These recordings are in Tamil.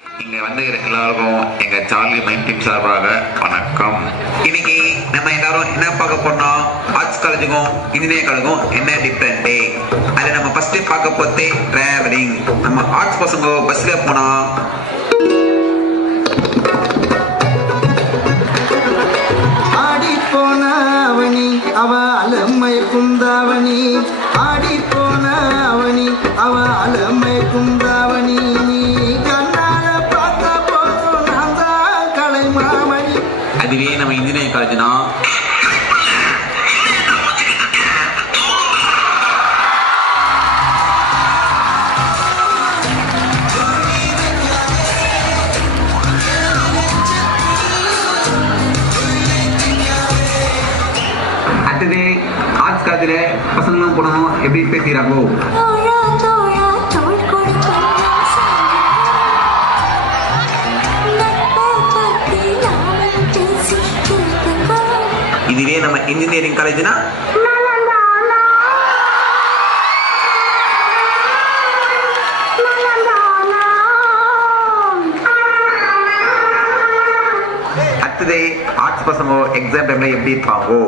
இங்க வந்து எல்லாருக்கும் எங்க சார்லி மைண்ட் டீம் சார்பாக வணக்கம். இன்னைக்கு நம்ம எல்லாரும் என்ன பார்க்க போறோம், ஆர்ட்ஸ் காலேஜுக்கும் இன்ஜினியரிங் காலேஜுக்கும் என்ன டிஃபரெண்ட். அது நம்ம ஃபர்ஸ்ட் பார்க்க போதே டிராவலிங். நம்ம ஆர்ட்ஸ் பசங்க பஸ்ல போனா ஆடி போன அவனி அவ அலமை குந்தாவணி, ஆடி போன அவனி அவ அலமை குந்தாவணி, நீ கண்ணால பார்த்த போதும் நான் தான் கலை மாமணி. அதுவே நம்ம இன்ஜினியரிங் காலேஜ்னா அடுத்தது ஆர்ட்ஸ் காலேஜ்ல பசங்களும் போனோம் எப்படி பேசுகிறாங்கோ. இதுவே நம்ம இன்ஜினியரிங் காலேஜ்னா அடுத்தது ஆர்ட்ஸ் பசங்க எக்ஸாம் டைம்ல எப்படி இருப்பாங்கோ.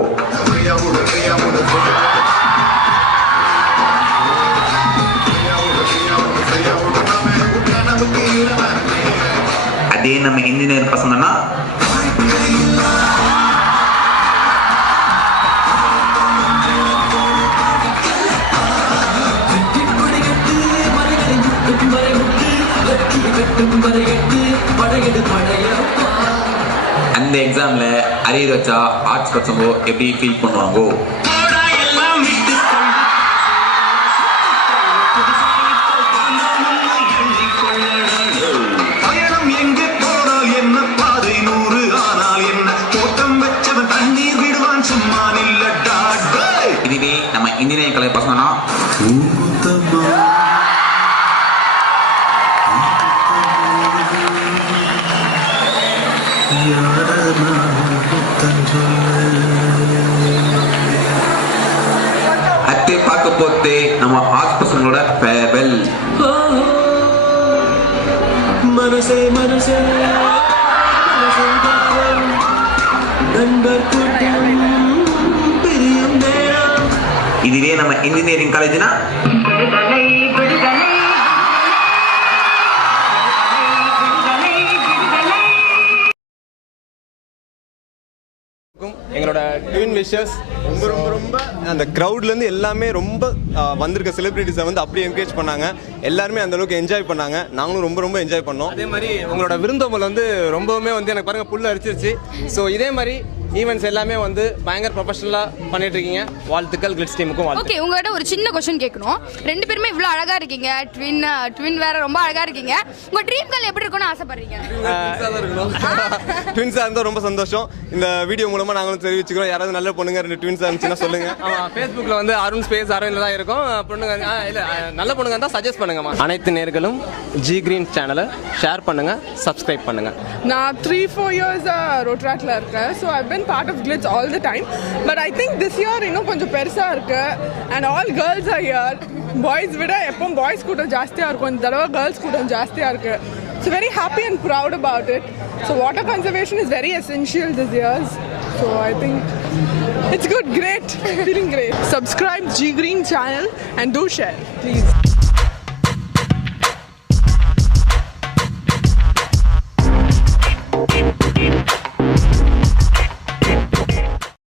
அதே நம்ம இன்ஜினியர் பசங்கன்னா அந்த எக்ஸாம்ல அரியர் வச்சா ஆர்ட்ஸ் பசங்க எப்படி ஃபீல் பண்ணுவாங்க. இதுவே நம்ம இன்ஜினியரிங் காலேஜ் பசங்கன்னா அத்தை பார்க்க போதே நம்ம ஆர்ட்ஸ் பசங்களோட ஃபேர்வெல். மனசே மனசே நண்பர் கூட்டம் பிரியும் நேரம். இதுவே நம்ம இன்ஜினியரிங் காலேஜ்னா எங்களோட ட்வின் விஷஸ் ரொம்ப ரொம்ப ரொம்ப அந்த க்ரௌட்லேருந்து எல்லாமே ரொம்ப வந்திருக்க செலிபிரிட்டிஸை வந்து அப்படியே என்கரேஜ் பண்ணாங்க. எல்லாருமே அந்த அளவுக்கு என்ஜாய் பண்ணாங்க. நாங்களும் ரொம்ப ரொம்ப என்ஜாய் பண்ணோம். அதே மாதிரி உங்களோட விருந்தோம்பல் வந்து ரொம்பவுமே வந்து எனக்கு பாருங்க புல்ல அரிச்சிருச்சு. ஸோ இதே மாதிரி ஈவெண்ட்ஸ் எல்லாமே வந்து பயங்கர ப்ரொஃபஷனலாக பண்ணிட்டு இருக்கீங்க. வாழ்த்துக்கள் கிளிட்ஸ் டீமுக்கும். ஓகே, உங்கள்கிட்ட ஒரு சின்ன கொஸ்டின் கேட்கணும். ரெண்டு பேருமே இவ்வளோ அழகா இருக்கீங்க, ட்வின் வேற ரொம்ப அழகா இருக்கீங்க. உங்க ட்ரீம் கேர்ள் எப்படி இருக்கும்னு ஆசைப்படுறீங்க? ட்வின்ஸாக இருந்தால் ரொம்ப சந்தோஷம். இந்த வீடியோ மூலமாக நாங்களும் தெரிவிச்சுக்கிறோம். யாராவது நல்ல பொண்ணுங்க ரெண்டு ட்வின்ஸாக இருந்துச்சுன்னா சொல்லுங்க. ஆமாம், ஃபேஸ்புக்கில் வந்து அருண் ஸ்பேஸ் அருணில் தான் இருக்கும். பொண்ணுங்க இல்லை நல்ல பொண்ணுங்க தான் சஜஸ்ட் பண்ணுங்கம்மா. அனைத்து நேர்களும் ஜி கிரீன் சேனலை ஷேர் பண்ணுங்க, சப்ஸ்கிரைப் பண்ணுங்க. நான் 3-4 years ரோட்ராக்ல இருக்கேன். So I been part of glitz all the time. But I think this year இன்னும் கொஞ்சம் பெருசாக இருக்கு. And all girls are here. Boys விட எப்பவும் பாய்ஸ் கூட்டம் ஜாஸ்தியாக இருக்கும். இந்த தடவை கேர்ள்ஸ் கூட்டம் ஜாஸ்தியாக இருக்கு. So very happy and proud about it. So water conservation is very essential this years. So I think it's good, great, feeling great. Subscribe G Green channel and do share, please.